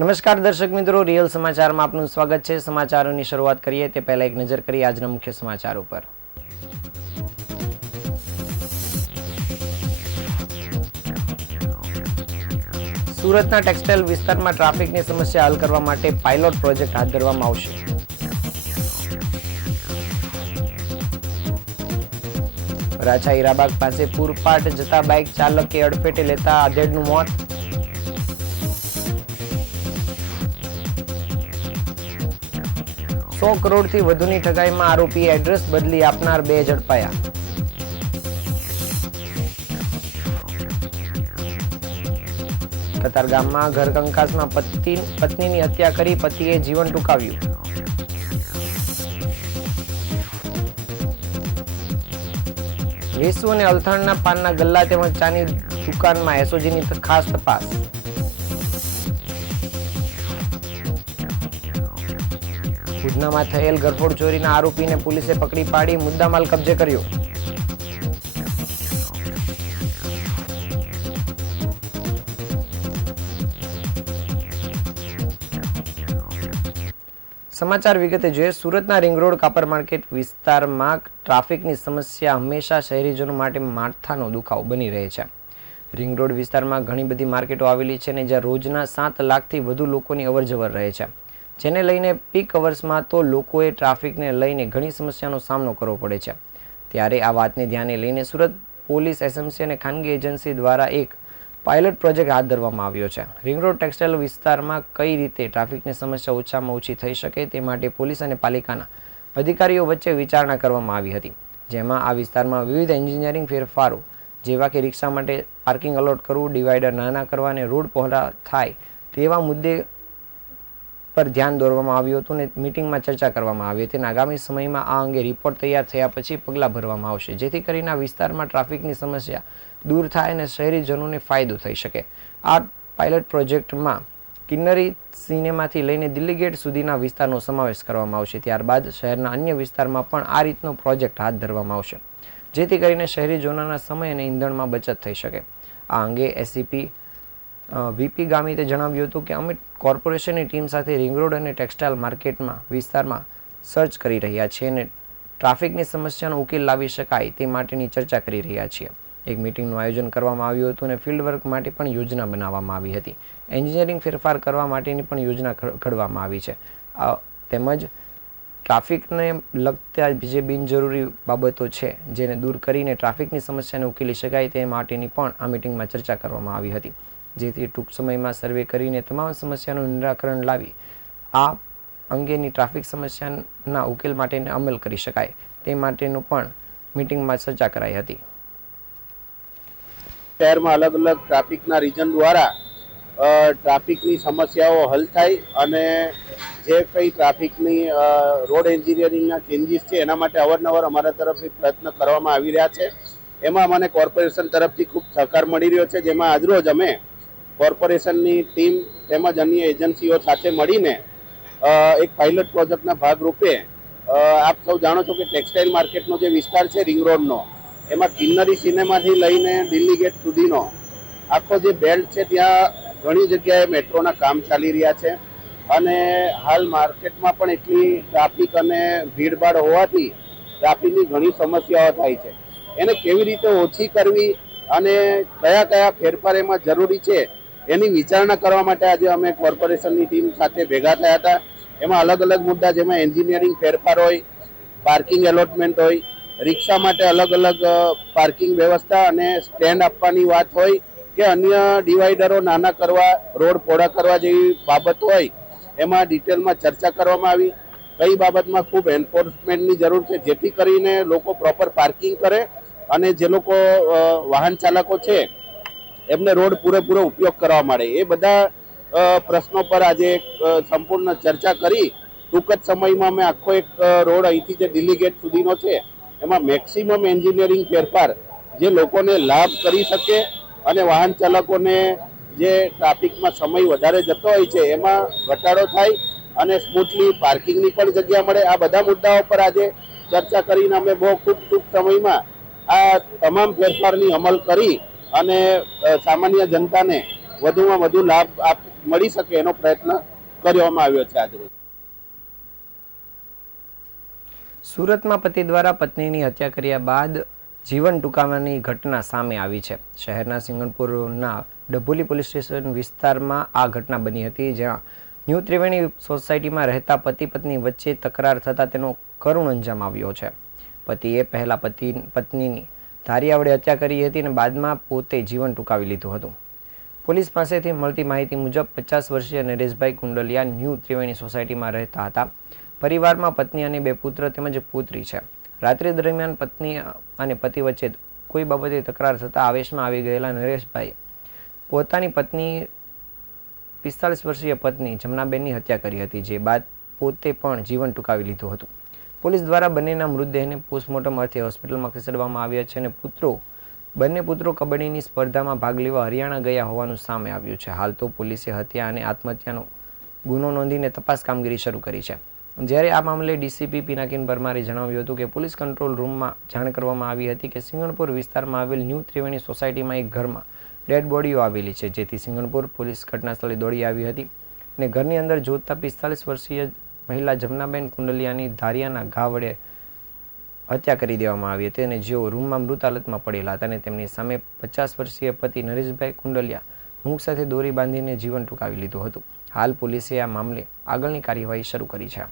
નમસ્કાર દર્શક મિત્રો, રિયલ સમાચારમાં આપનું સ્વાગત છે। સમાચારોની શરૂઆત કરીએ તે પહેલા એક નજર કરીએ આજના મુખ્ય સમાચાર ઉપર। સુરતના ટેક્સટાઇલ વિસ્તારમાં ટ્રાફિકની સમસ્યા હલ કરવા માટે પાયલોટ પ્રોજેક્ટ હાથ ધરવામાં આવશે। વરાછા હીરાબાગ પાસે પૂરપાટ જતા બાઇક ચાલકે અડફેટે લેતા આધેડનું મોત। ₹100 કરોડથી વધુની ઠગાઈમાં આરોપી એડ્રેસ બદલી આપનાર 2 ઝડપાયા। કતારગામમાં ઘરકંકાસમાં પત્નીની હત્યા કરી પતિએ જીવન ટૂંકાવ્યું। વિશ્વ અને અલથાણના પાનના ગલ્લા તેમજ ચાની દુકાનમાં એસઓજીની ખાસ તપાસ। ઉધનામાં થયેલ ઘરફોડ ચોરીના આરોપીને પોલીસે પકડી પાડી મુદ્દામાલ કબજે કર્યો। સમાચાર વિગતે જોઈએ। સુરતના રિંગ રોડ કાપર માર્કેટ વિસ્તારમાં ટ્રાફિકની સમસ્યા હંમેશા શહેરીજનો માટે માથાનો દુખાવો બની રહે છે। રિંગ રોડ વિસ્તારમાં ઘણી બધી માર્કેટો આવેલી છે ને જ્યાં રોજના 7 લાખથી વધુ લોકોની અવરજવર રહે છે, જેને લઈને પીક અવર્સમાં તો લોકોએ ટ્રાફિકને લઈને ઘણી સમસ્યાનો સામનો કરવો પડે છે। ત્યારે આ વાતને ધ્યાને લઈને સુરત પોલીસ, એસએમસી અને ખાનગી એજન્સી દ્વારા એક પાયલોટ પ્રોજેક્ટ હાથ ધરવામાં આવ્યો છે। રિંગ રોડ ટેક્સટાઇલ વિસ્તારમાં કઈ રીતે ટ્રાફિકની સમસ્યા ઓછામાં ઓછી થઈ શકે તે માટે પોલીસ અને પાલિકાના અધિકારીઓ વચ્ચે વિચારણા કરવામાં આવી હતી, જેમાં આ વિસ્તારમાં વિવિધ એન્જિનિયરિંગ ફેરફારો જેવા કે રિક્ષા માટે પાર્કિંગ અલોટ કરવું, ડિવાઈડર નાના કરવા અને રોડ પહોળા થાય તેવા મુદ્દે પર ધ્યાન દોરવામાં આવ્યું હતું અને મીટિંગમાં ચર્ચા કરવામાં આવી હતી અને આગામી સમયમાં આ અંગે રિપોર્ટ તૈયાર થયા પછી પગલાં ભરવામાં આવશે, જેથી કરીને આ વિસ્તારમાં ટ્રાફિકની સમસ્યા દૂર થાય અને શહેરીજનોને ફાયદો થઈ શકે। આ પાયલોટ પ્રોજેક્ટમાં કિન્નરી સિનેમાથી લઈને દિલ્હી ગેટ સુધીના વિસ્તારનો સમાવેશ કરવામાં આવશે। ત્યારબાદ શહેરના અન્ય વિસ્તારમાં પણ આ રીતનો પ્રોજેક્ટ હાથ ધરવામાં આવશે, જેથી કરીને શહેરીજનોના સમય અને ઈંધણમાં બચત થઈ શકે। આ અંગે એસીપી વીપી ગામિતે જણાવ્યું હતું કે અમે કોર્પોરેશનની ટીમ સાથે રિંગ રોડ અને ટેક્સટાઇલ માર્કેટમાં વિસ્તારમાં સર્ચ કરી રહ્યા છીએ અને ટ્રાફિકની સમસ્યાનો ઉકેલ લાવી શકાય તે માટેની ચર્ચા કરી રહ્યા છીએ। એક મીટિંગનું આયોજન કરવામાં આવ્યું હતું અને ફિલ્ડ વર્ક માટે પણ યોજના બનાવવામાં આવી હતી। એન્જિનિયરિંગ ફેરફાર કરવા માટેની પણ યોજના ઘડવામાં આવી છે, તેમજ ટ્રાફિકને લગતા જે બિનજરૂરી બાબતો છે જેને દૂર કરીને ટ્રાફિકની સમસ્યાને ઉકેલી શકાય તે માટેની પણ આ મીટિંગમાં ચર્ચા કરવામાં આવી હતી, જેથી ટૂંક સમયમાં સર્વે કરીને તમામ સમસ્યાનું નિરાકરણ લાવી આ અંગેની ટ્રાફિક સમસ્યાના ઉકેલ માટેને અમલ કરી શકાય તે માટેનું પણ મીટિંગમાં ચર્ચા કરાઈ હતી। શહેરમાં અલગ અલગ ટ્રાફિકના રીજન દ્વારા ટ્રાફિકની સમસ્યાઓ હલ થાય અને જે કંઈ ટ્રાફિકની રોડ એન્જિનિયરિંગના ચેન્જીસ છે એના માટે અવારનવાર અમારા તરફથી પ્રયત્ન કરવામાં આવી રહ્યા છે। એમાં મને કોર્પોરેશન તરફથી ખૂબ સહકાર મળી રહ્યો છે, જેમાં આજરોજ અમે કોર્પોરેશનની ટીમ તેમજ અન્ય એજન્સીઓ સાથે મળીને એક પાયલોટ પ્રોજેક્ટના ભાગરૂપે આપ સૌ જાણો છો કે ટેક્સટાઇલ માર્કેટનો જે વિસ્તાર છે રિંગ રોડનો, એમાં કિન્નરી સિનેમાથી લઈને દિલ્હી ગેટ સુધીનો આખો જે બેલ્ટ છે ત્યાં ઘણી જગ્યાએ મેટ્રોના કામ ચાલી રહ્યા છે અને હાલ માર્કેટમાં પણ એટલી ટ્રાફિક અને ભીડભાડ હોવાથી ટ્રાફિકની ઘણી સમસ્યાઓ થાય છે। એને કેવી રીતે ઓછી કરવી અને કયા કયા ફેરફાર એમાં જરૂરી છે એની વિચારણા કરવા માટે આજે અમે કોર્પોરેશનની ટીમ સાથે ભેગા થયા હતા। એમાં અલગ અલગ મુદ્દા, જેમાં એન્જિનિયરિંગ ફેરફાર હોય, પાર્કિંગ એલોટમેન્ટ હોય, રિક્ષા માટે અલગ અલગ પાર્કિંગ વ્યવસ્થા અને સ્ટેન્ડ આપવાની વાત હોય કે અન્ય ડિવાઈડરો નાના કરવા, રોડ પહોળા કરવા જેવી બાબત હોય, એમાં ડિટેલમાં ચર્ચા કરવામાં આવી। કઈ બાબતમાં ખૂબ એન્ફોર્સમેન્ટની જરૂર છે જેથી કરીને લોકો પ્રોપર પાર્કિંગ કરે અને જે લોકો વાહન ચાલકો છે એમને રોડ પૂરેપૂરો ઉપયોગ કરવા મળે, એ બધા પ્રશ્નો પર આજે સંપૂર્ણ ચર્ચા કરી ટૂંક જ સમયમાં અમે આખો એક રોડ અહીંથી જે દિલ્હી ગેટ સુધીનો છે એમાં મેક્સિમમ એન્જિનિયરિંગ ફેરફાર જે લોકોને લાભ કરી શકે અને વાહન ચાલકોને જે ટ્રાફિકમાં સમય વધારે જતો હોય છે એમાં ઘટાડો થાય અને સ્મૂથલી પાર્કિંગની પણ જગ્યા મળે। આ બધા મુદ્દાઓ પર આજે ચર્ચા કરીને અમે બહુ ખૂબ ટૂંક સમયમાં આ તમામ ફેરફારની અમલ કરી અને સામાન્ય જનતાને વધુમાં વધુ લાભ મળી શકે એનો પ્રયત્ન કરવામાં આવ્યો છે આજરોજ. સુરતમાં પતિ દ્વારા પત્નીની હત્યા કર્યા બાદ જીવન ટૂંકાવવાની ઘટના સામે આવી છે. શહેરના સિંગણપુરના ડભોલી પોલીસ સ્ટેશન વિસ્તારમાં આ ઘટના બની હતી, જ્યાં ન્યૂ ત્રિવેણી સોસાયટીમાં રહેતા પતિ પત્ની વચ્ચે તકરાર થતાં તેનો કરુણ અંજામ આવ્યો છે. પતિએ પહેલા પત્નીની ધારિયા વડે હત્યા કરી હતી અને બાદમાં પોતે જીવન ટૂંકાવી લીધું હતું. પોલીસ પાસેથી મળતી માહિતી મુજબ 50 વર્ષીય નરેશભાઈ કુંડલિયા ન્યૂ ત્રિવેણી સોસાયટીમાં રહેતા હતા. પરિવારમાં પત્ની અને 2 પુત્ર તેમજ પુત્રી છે. રાત્રિ દરમિયાન પત્ની અને પતિ વચ્ચે કોઈ બાબતે તકરાર થતાં આવેશમાં આવી ગયેલા નરેશભાઈએ પોતાની પત્ની 45 વર્ષીય પત્ની જમનાબેનની હત્યા કરી હતી, જે બાદ પોતે પણ જીવન ટૂંકાવી લીધું હતું. પોલીસ દ્વારા બંનેના મૃતદેહને પોસ્ટમોર્ટમ અર્થે હોસ્પિટલમાં ખસેડવામાં આવ્યા છે અને બંને પુત્રો કબડ્ડીની સ્પર્ધામાં ભાગ લેવા હરિયાણા ગયા હોવાનું સામે આવ્યું છે. હાલ તો પોલીસે હત્યા અને આત્મહત્યાનો ગુનો નોંધીને તપાસ કામગીરી શરૂ કરી છે. જ્યારે આ મામલે ડીસીપી પિનાકીન પરમારે જણાવ્યું હતું કે પોલીસ કંટ્રોલ રૂમમાં જાણ કરવામાં આવી હતી કે સિંગણપુર વિસ્તારમાં આવેલ ન્યૂ ત્રિવેણી સોસાયટીમાં એક ઘરમાં ડેડ બોડીઓ આવેલી છે, જેથી સિંગણપુર પોલીસ ઘટનાસ્થળે દોડી આવી હતી અને ઘરની અંદર જોતા 45 વર્ષીય મહિલા જમનાબેન કુંડલિયાની ધારિયાના ઘા વડે હત્યા કરી દેવામાં આવી હતી અને જેઓ રૂમમાં મૃત હાલતમાં પડેલા હતા અને તેમની સામે 50 વર્ષીય પતિ નરેશભાઈ કુંડલિયા મૂક સાથે દોરી બાંધીને જીવન ટૂંકાવી લીધું હતું. હાલ પોલીસે આ મામલે આગળની કાર્યવાહી શરૂ કરી છે.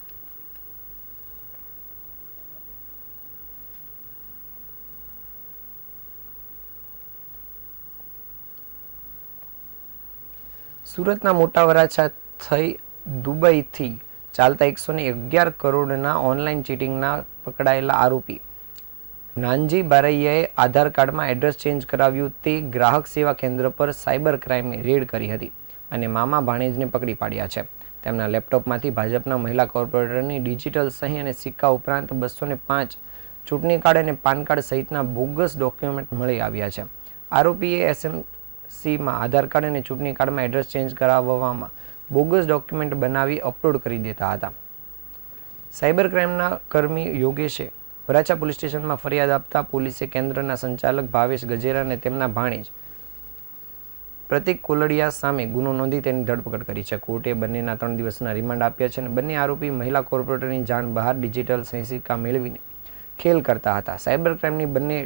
સુરતના મોટા વરાછા થઈ દુબઈથી ચાલતા 111 કરોડના ઓનલાઈન ચીટિંગના પકડાયેલા આરોપી નાનજી બારૈયાએ આધાર કાર્ડમાં એડ્રેસ ચેન્જ કરાવ્યું તે ગ્રાહક સેવા કેન્દ્ર પર સાયબર ક્રાઇમે રેડ કરી હતી અને મામા ભાણેજને પકડી પાડ્યા છે. તેમના લેપટોપમાંથી ભાજપના મહિલા કોર્પોરેટરની ડિજિટલ સહી અને સિક્કા ઉપરાંત 205 ચૂંટણી કાર્ડ અને પાન કાર્ડ સહિતના બોગસ ડોક્યુમેન્ટ મળી આવ્યા છે. આરોપીએ એસએમસીમાં આધાર કાર્ડ અને ચૂંટણી કાર્ડમાં એડ્રેસ ચેન્જ કરાવવામાં બોગસ ડોક્યુમેન્ટ બનાવી અપલોડ કરી દેતા હતા. સાયબર ક્રાઇમના કર્મી યોગેશે વરાછા પોલીસ સ્ટેશનમાં ફરિયાદ આપતા પોલીસે કેન્દ્રના સંચાલક ભાવેશ ગજેરા અને તેમના ભાણેજ પ્રતિક કોલડિયા સામે ગુનો નોંધી તેની ધરપકડ કરી છે. કોર્ટે બંનેના 3 દિવસના રિમાન્ડ આપ્યા છે અને બંને આરોપી મહિલા કોર્પોરેટરની જાણ બહાર ડિજિટલ સહી સિક્કા મેળવીને ખેલ કરતા હતા. સાયબર ક્રાઇમની બંને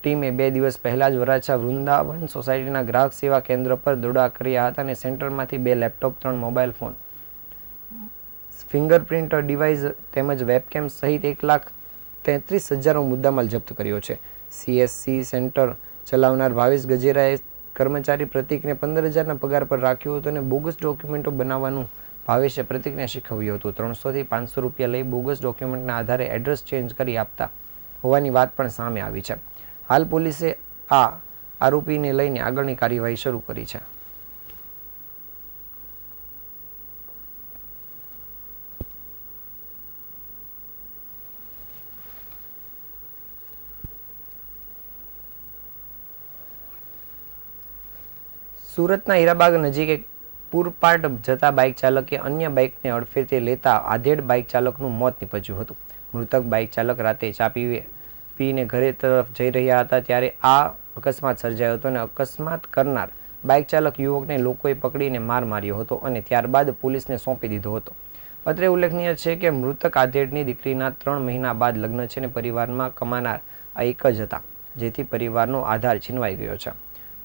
ટીમે 2 દિવસ પહેલા જ વરાછા વૃંદાવન સોસાયટીના ગ્રાહક સેવા કેન્દ્ર પર દરોડા કર્યા હતા અને સેન્ટરમાંથી 2 laptop, 3 mobile phone, fingerprint device તેમજ વેબકેમ સહિત 1,33,000નો મુદ્દામાલ જપ્ત કર્યો છે. સીએસસી સેન્ટર ચલાવનાર ભાવેશ ગજેરાએ કર્મચારી પ્રતિકને 15,000ના પગાર પર રાખ્યો હતો અને બોગસ ડોક્યુમેન્ટો બનાવવાનું ભાવેશે પ્રતિકને શીખવ્યું હતું. 300 થી 500 રૂપિયા લઈ બોગસ ડોક્યુમેન્ટના આધારે એડ્રેસ ચેન્જ કરી આપતા હોવાની વાત પણ સામે આવી છે. હાલ પોલીસે આ આરોપીને લઈને આગળની કાર્યવાહી શરૂ કરી છે. સુરતના હીરાબાગ નજીક એક પૂરપાટ જતા બાઇક ચાલકે અન્ય બાઇકને અડફેટે લેતા આધેડ બાઇક ચાલકનું મોત નીપજ્યું હતું. મૃતક બાઇક ચાલક રાતે ચા પીને ઘરે તરફ જઈ રહ્યા હતા ત્યારે આ અકસ્માત સર્જાયો હતો અને અકસ્માત કરનાર બાઇક ચાલક યુવકને લોકોએ પકડીને માર માર્યો હતો અને ત્યારબાદ પોલીસને સોંપી દીધો હતો. અત્રે ઉલ્લેખનીય છે કે મૃતક આધેડની દીકરીના 3 મહિના બાદ લગ્ન છે અને પરિવારમાં કમાનાર આ એક જ હતા, જેથી પરિવારનો આધાર છીનવાઈ ગયો છે.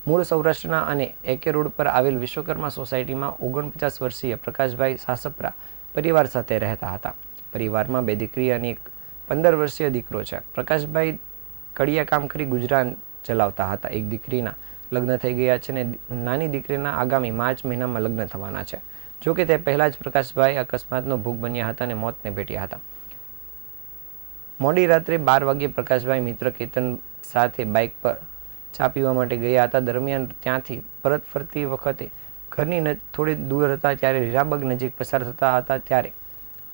મૂળ સૌરાષ્ટ્રના અને એકે રોડ પર આવેલ વિશ્વકર્મા સોસાયટીમાં 49 વર્ષીય પ્રકાશભાઈ સાસપરા પરિવાર સાથે રહેતા હતા. પરિવારમાં 2 દીકરી અને એક 15 વર્ષીય દીકરો છે. પ્રકાશભાઈ કડિયા કામ કરી ગુજરાન ચલાવતા હતા. એક દીકરીના લગ્ન થઈ ગયા છે અને નાની દીકરીના આગામી માર્ચ મહિનામાં લગ્ન થવાના છે. જોકે તે પહેલા જ પ્રકાશભાઈ અકસ્માતનો ભોગ બન્યા હતા અને મોતને ભેટ્યા હતા. મોડી રાત્રે 12 વાગ્યે પ્રકાશભાઈ મિત્ર કેતન સાથે બાઇક પર ચા પીવા માટે ગયા હતા. દરમિયાન ત્યાંથી પરત ફરતી વખતે ઘરની થોડી દૂર હતા ત્યારે હીરાબાગ નજીક પસાર થતા હતા ત્યારે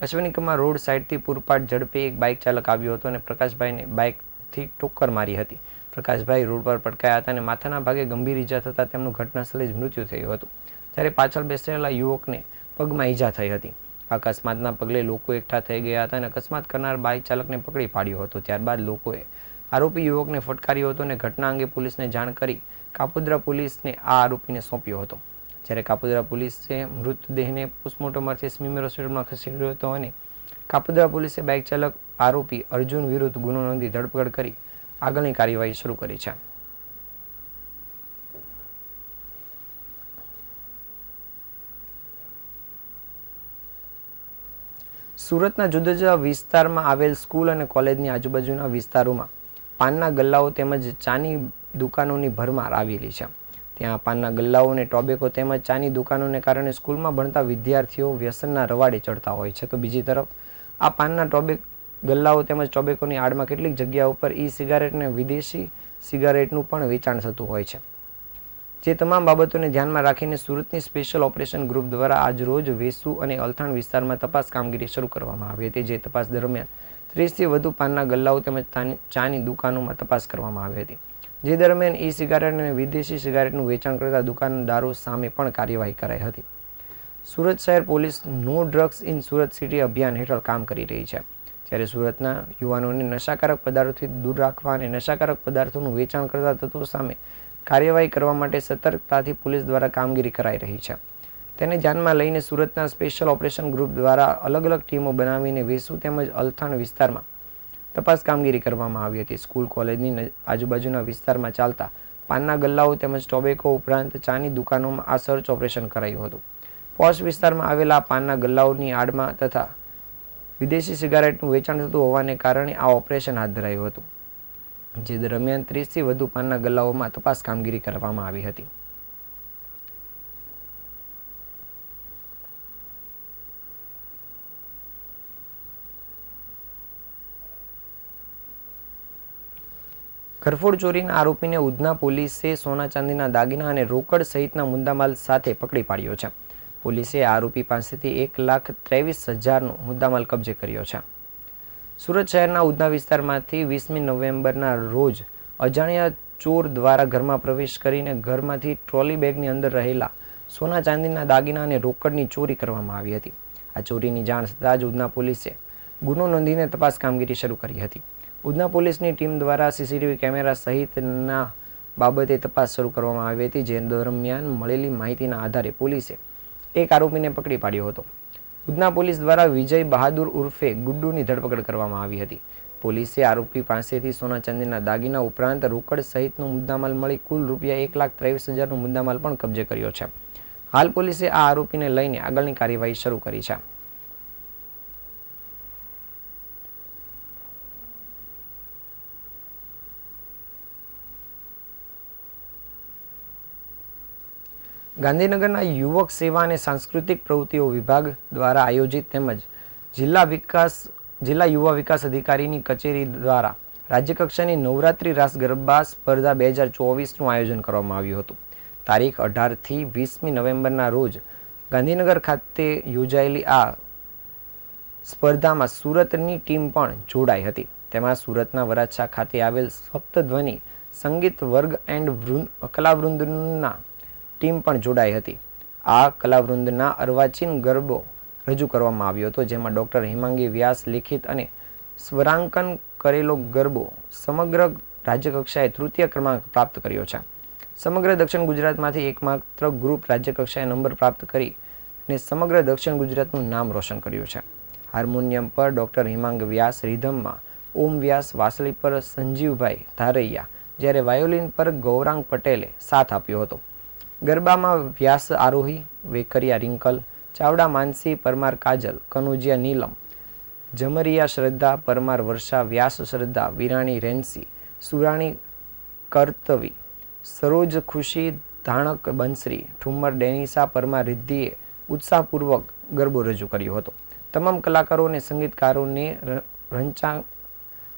અશ્વનીકમા રોડ સાઇડથી પૂરપાટ ઝડપે એક બાઇક ચાલક આવ્યો હતો અને પ્રકાશભાઈને બાઇકથી ટોક્કર મારી હતી. પ્રકાશભાઈ રોડ પર પટકાયા હતા અને માથાના ભાગે ગંભીર ઈજા થતાં તેમનું ઘટનાસ્થળે જ મૃત્યુ થયું હતું. ત્યારે પાછળ બેસેલા યુવકને પગમાં ઈજા થઈ હતી. અકસ્માતના પગલે લોકો એકઠા થઈ ગયા હતા અને અકસ્માત કરનાર બાઇક ચાલકને પકડી પાડ્યો હતો. ત્યારબાદ લોકોએ આરોપી યુવકને ફટકાર્યો હતો અને ઘટના અંગે પોલીસને જાણ કરી કાપોદ્રા પોલીસને આ આરોપીને સોંપ્યો હતો. જ્યારે કાપોદ્રા પોલીસે મૃતદેહને પોસ્ટમોર્ટમ અર્થે સ્મીમેર હોસ્પિટલમાં ખસેડ્યો હતો અને કાપોદ્રા પોલીસે બાઇક ચાલક આરોપી અર્જુન વિરુદ્ધ ગુનો નોંધી ધરપકડ કરી આગળની કાર્યવાહી શરૂ કરી છે. સુરતના જુદા જુદા વિસ્તારમાં આવેલ સ્કૂલ અને કોલેજની આજુબાજુના વિસ્તારોમાં પાનના ગલ્લાઓ તેમજ ચાની દુકાનોની ભરમાર આવેલી છે. ત્યાં પાનના ગલ્લાઓ અને ટોબેકો તેમજ ચાની દુકાનોને કારણે સ્કૂલમાં ભણતા વિદ્યાર્થીઓ વ્યસનના રવાડે ચડતા હોય છે. તો બીજી તરફ આ પાનના ગલ્લાઓ તેમજ ટોબેકોની આડમાં કેટલીક જગ્યાઓ પર ઈ સિગારેટ અને વિદેશી સિગારેટનું પણ વેચાણ થતું હોય છે. જે તમામ બાબતોને ધ્યાનમાં રાખીને સુરતની સ્પેશિયલ ઓપરેશન ગ્રુપ દ્વારા આજ રોજ વેસુ અને અલથાણ વિસ્તારમાં તપાસ કામગીરી શરૂ કરવામાં આવી હતી. જે તપાસ દરમિયાન 30થી વધુ પાનના ગલ્લાઓ તેમજ ચાની દુકાનોમાં તપાસ કરવામાં આવી હતી. જે દરમિયાન ઈ સિગારેટ અને વિદેશી સિગારેટનું વેચાણ કરતા દુકાનદારો સામે પણ કાર્યવાહી કરાઈ હતી. સુરત શહેર પોલીસ નો ડ્રગ્સ ઇન સુરત સિટી અભિયાન હેઠળ કામ કરી રહી છે. જ્યારે સુરતના યુવાનોને નશાકારક પદાર્થોથી દૂર રાખવા અને નશાકારક પદાર્થોનું વેચાણ કરતા તત્વો સામે કાર્યવાહી કરવા માટે સતર્કતાથી પોલીસ દ્વારા કામગીરી કરાઈ રહી છે. તેને ધ્યાનમાં લઈને સુરતના સ્પેશિયલ ઓપરેશન ગ્રુપ દ્વારા અલગ અલગ ટીમો બનાવીને વેસુ તેમજ અલથાણ વિસ્તારમાં તપાસ કામગીરી કરવામાં આવી હતી. સ્કૂલ કોલેજની આજુબાજુના વિસ્તારમાં ચાલતા પાનના ગલ્લાઓ તેમજ ટોબેકો ઉપરાંત ચાની દુકાનોમાં આ સર્ચ ઓપરેશન કરાયું હતું. પોશ વિસ્તારમાં આવેલા પાનના ગલ્લાઓની આડમાં તથા વિદેશી સિગારેટનું વેચાણ થતું હોવાને કારણે આ ઓપરેશન હાથ ધરાયું હતું. જે દરમિયાન 30થી વધુ પાનના ગલ્લાઓમાં તપાસ કામગીરી કરવામાં આવી હતી. ઘરફોડ ચોરીના આરોપીને ઉધના પોલીસે સોના ચાંદીના દાગીના અને રોકડ સહિતના મુદ્દામાલ સાથે પકડી પાડ્યો છે. પોલીસે આરોપી પાસેથી 1,23,000નો મુદ્દામાલ કબજે કર્યો છે. સુરત શહેરના ઉધના વિસ્તારમાંથી 20મી નવેમ્બરના રોજ અજાણ્યા ચોર દ્વારા ઘરમાં પ્રવેશ કરીને ઘરમાંથી ટ્રોલી બેગની અંદર રહેલા સોના ચાંદીના દાગીના અને રોકડની ચોરી કરવામાં આવી હતી. આ ચોરીની જાણ થતાં જ ઉધના પોલીસે ગુનો નોંધીને તપાસ કામગીરી શરૂ કરી હતી. ઉધના પોલીસની ટીમ દ્વારા સીસીટીવી કેમેરા સહિતના બાબતે તપાસ શરૂ કરવામાં આવી હતી. જે દરમિયાન મળેલી માહિતીના આધારે પોલીસે એક આરોપીને પકડી પાડ્યો હતો. ઉધના પોલીસ દ્વારા વિજય બહાદુર ઉર્ફે ગુડ્ડુની ધરપકડ કરવામાં આવી હતી. પોલીસે આરોપી પાસેથી સોના ચાંદીના દાગીના ઉપરાંત રોકડ સહિતનો મુદ્દામાલ મળી કુલ ₹1,23,000નો મુદ્દામાલ પણ કબજે કર્યો છે. હાલ પોલીસે આ આરોપીને લઈને આગળની કાર્યવાહી શરૂ કરી છે. ગાંધીનગરના યુવક સેવા અને સાંસ્કૃતિક પ્રવૃત્તિઓ વિભાગ દ્વારા આયોજિત તેમજ જિલ્લા યુવા વિકાસ અધિકારીની કચેરી દ્વારા રાજ્યકક્ષાની નવરાત્રિ રાસ ગરબા સ્પર્ધા 2024નું આયોજન કરવામાં આવ્યું હતું. તારીખ 18થી 20મી નવેમ્બરના રોજ ગાંધીનગર ખાતે યોજાયેલી આ સ્પર્ધામાં સુરતની ટીમ પણ જોડાઈ હતી. તેમાં સુરતના વરાછા ખાતે આવેલ સપ્તધ્વનિ સંગીત વર્ગ એન્ડ કલાવૃંદના ટીમ પણ જોડાઈ હતી. આ કલાવૃંદના અર્વાચીન ગરબો રજૂ કરવામાં આવ્યો હતો, જેમાં ડૉક્ટર હેમાંગી વ્યાસ લિખિત અને સ્વરાંકન કરેલો ગરબો સમગ્ર રાજ્યકક્ષાએ તૃતીય ક્રમાંક પ્રાપ્ત કર્યો છે. સમગ્ર દક્ષિણ ગુજરાતમાંથી એકમાત્ર ગ્રુપ રાજ્યકક્ષાએ નંબર પ્રાપ્ત કરી અને સમગ્ર દક્ષિણ ગુજરાતનું નામ રોશન કર્યું છે. હાર્મોનિયમ પર ડૉક્ટર હેમાંગ વ્યાસ, રિધમમાં ઓમ વ્યાસ, વાંસળી પર સંજીવભાઈ ધારૈયા, જ્યારે વાયોલિન પર ગૌરાંગ પટેલે સાથ આપ્યો હતો. ગરબામાં વ્યાસ આરોહી, વેકરિયા રિંકલ, ચાવડા માનસી, પરમાર કાજલ, કનોજિયા નીલમ, જમરિયા શ્રદ્ધા, પરમાર વર્ષા, વ્યાસ શ્રદ્ધા, વિરાણી રેન્સી, સુરાણી કર્તવી, સરોજ ખુશી, ધાણક બંસરી, ઠુમ્મર ડેનિસા, પરમાર રિદ્ધિએ ઉત્સાહપૂર્વક ગરબો રજૂ કર્યો હતો. તમામ કલાકારો અને સંગીતકારોને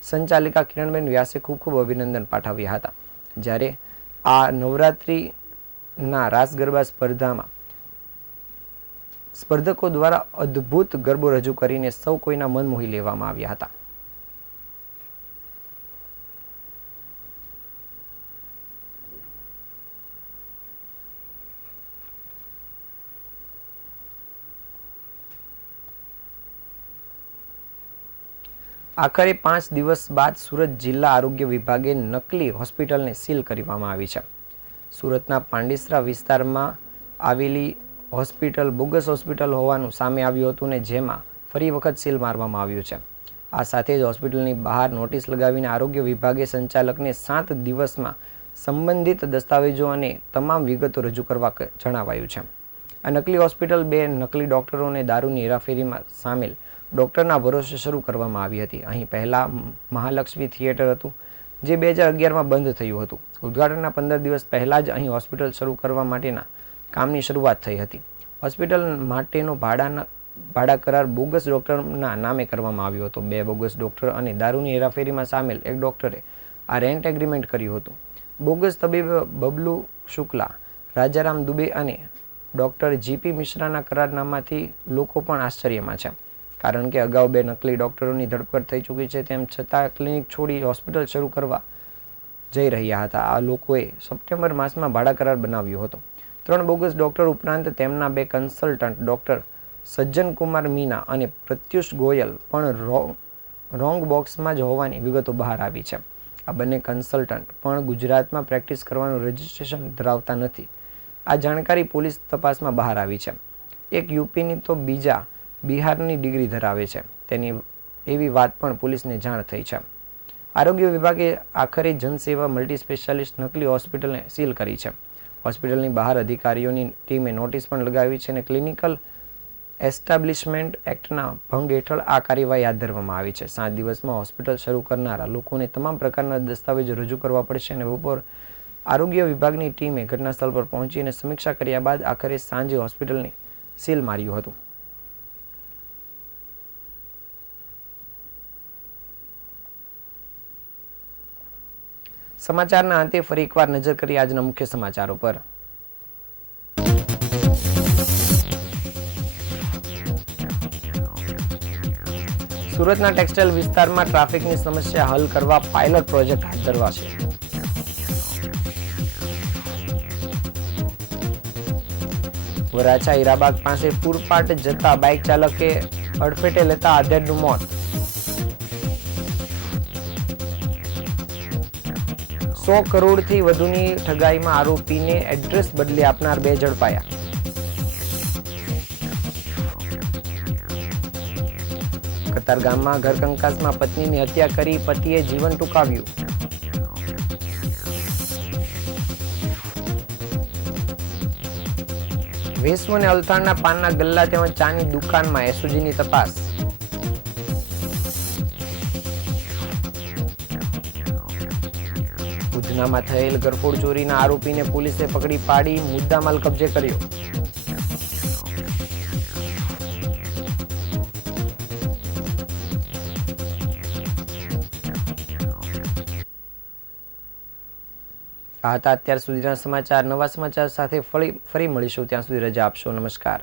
સંચાલિકા કિરણબેન વ્યાસે ખૂબ ખૂબ અભિનંદન પાઠવ્યા હતા. જ્યારે આ નવરાત્રિના રાસ ગરબા સ્પર્ધામાં સ્પર્ધકો દ્વારા અદ્ભુત ગરબો રજૂ કરીને સૌ કોઈના મન મોહી લેવામાં આવ્યા હતા. આખરે 5 દિવસ બાદ સુરત જિલ્લા આરોગ્ય વિભાગે નકલી હોસ્પિટલને સીલ કરવામાં આવી છે. સુરતના પાંડેસરા વિસ્તારમાં આવેલી હોસ્પિટલ બોગસ હોસ્પિટલ હોવાનું સામે આવ્યું હતું ને જેમાં ફરી વખત સીલ મારવામાં આવ્યું છે. આ સાથે જ હોસ્પિટલની બહાર નોટિસ લગાવીને આરોગ્ય વિભાગે સંચાલકને 7 દિવસમાં સંબંધિત દસ્તાવેજો અને તમામ વિગતો રજૂ કરવા જણાવાયું છે. આ નકલી હોસ્પિટલ 2 નકલી ડોક્ટરોને દારૂની હેરાફેરીમાં સામેલ ડોક્ટરના ભરોસે શરૂ કરવામાં આવી હતી. અહીં પહેલા મહાલક્ષ્મી થિયેટર હતું જે 2011માં બંધ થયું હતું. ઉદ્ઘાટનના 15 દિવસ પહેલાં જ અહીં હોસ્પિટલ શરૂ કરવા માટેના કામની શરૂઆત થઈ હતી. હોસ્પિટલ માટેનો ભાડા કરાર બોગસ ડોક્ટરના નામે કરવામાં આવ્યો હતો. 2 બોગસ ડોક્ટર અને દારૂની હેરાફેરીમાં સામેલ એક ડોક્ટરે આ રેન્ટ એગ્રીમેન્ટ કર્યું હતું. બોગસ તબીબ બબલુ શુક્લા, રાજારામ દુબે અને ડોક્ટર જીપી મિશ્રાના કરારનામાથી લોકો પણ આશ્ચર્યમાં છે, કારણ કે અગાઉ 2 નકલી ડોક્ટરોની ધરપકડ થઈ ચૂકી છે. તેમ છતાં ક્લિનિક છોડી હોસ્પિટલ શરૂ કરવા જઈ રહ્યા હતા. આ લોકોએ સપ્ટેમ્બર માસમાં ભાડા કરાર બનાવ્યો હતો. 3 બોગસ ડોક્ટર ઉપરાંત તેમના 2 કન્સલ્ટન્ટ ડોક્ટર સજ્જન કુમાર મીના અને પ્રત્યુષ ગોયલ પણ રોંગ બોક્સમાં જ હોવાની વિગતો બહાર આવી છે. આ બંને કન્સલ્ટન્ટ પણ ગુજરાતમાં પ્રેક્ટિસ કરવાનું રજિસ્ટ્રેશન ધરાવતા નથી. આ જાણકારી પોલીસ તપાસમાં બહાર આવી છે. એક યુપીની તો બીજા બિહારની ડિગ્રી ધરાવે છે તેની એવી વાત પણ પોલીસને જાણ થઈ છે. આરોગ્ય વિભાગે આખરે જનસેવા મલ્ટી સ્પેશિયાલિસ્ટ નકલી હોસ્પિટલને સીલ કરી છે. હોસ્પિટલની બહાર અધિકારીઓની ટીમે નોટિસ પણ લગાવી છે અને ક્લિનિકલ એસ્ટાબ્લિશમેન્ટ એક્ટના ભંગ હેઠળ આ કાર્યવાહી હાથ ધરવામાં આવી છે. 7 દિવસમાં હોસ્પિટલ શરૂ કરનારા લોકોને તમામ પ્રકારના દસ્તાવેજો રજૂ કરવા પડશે અને બપોર આરોગ્ય વિભાગની ટીમે ઘટના સ્થળ પર પહોંચી અને સમીક્ષા કર્યા બાદ આખરે સાંજે હોસ્પિટલને સીલ માર્યું હતું. સમાચારના અંતે ફરી એકવાર નજર કરી આજના મુખ્ય સમાચારો પર. સુરતના ટેક્સટાઇલ વિસ્તારમાં ટ્રાફિકની સમસ્યા હલ કરવા પાયલોટ પ્રોજેક્ટ હાથ ધરવાશે. વરાછા હીરાબાગ પાસે પૂરપાટ જતા બાઇક ચાલકે અડફેટે લેતા આધેડનું મોત. 100 કરોડથી વધુની ઠગાઈમાં આરોપીને એડ્રેસ બદલી આપનાર 2 ઝડપાયા. કતારગામમાં ઘરકંકાસમાં પત્નીની હત્યા કરી પતિએ જીવન ટૂંકાવ્યું. વેસુ અને અલથાણના પાનના ગલ્લા તેમજ ચાની દુકાનમાં એસઓજીની તપાસ. ઉધનામાં થયેલ ગરફોડ ચોરીના આરોપીને પોલીસે પકડી પાડી મુદ્દામાલ કબજે કર્યો. આ હતા અત્યાર સુધીના સમાચાર. નવા સમાચાર સાથે ફરી મળીશું. ત્યાં સુધી રજા આપશો. નમસ્કાર.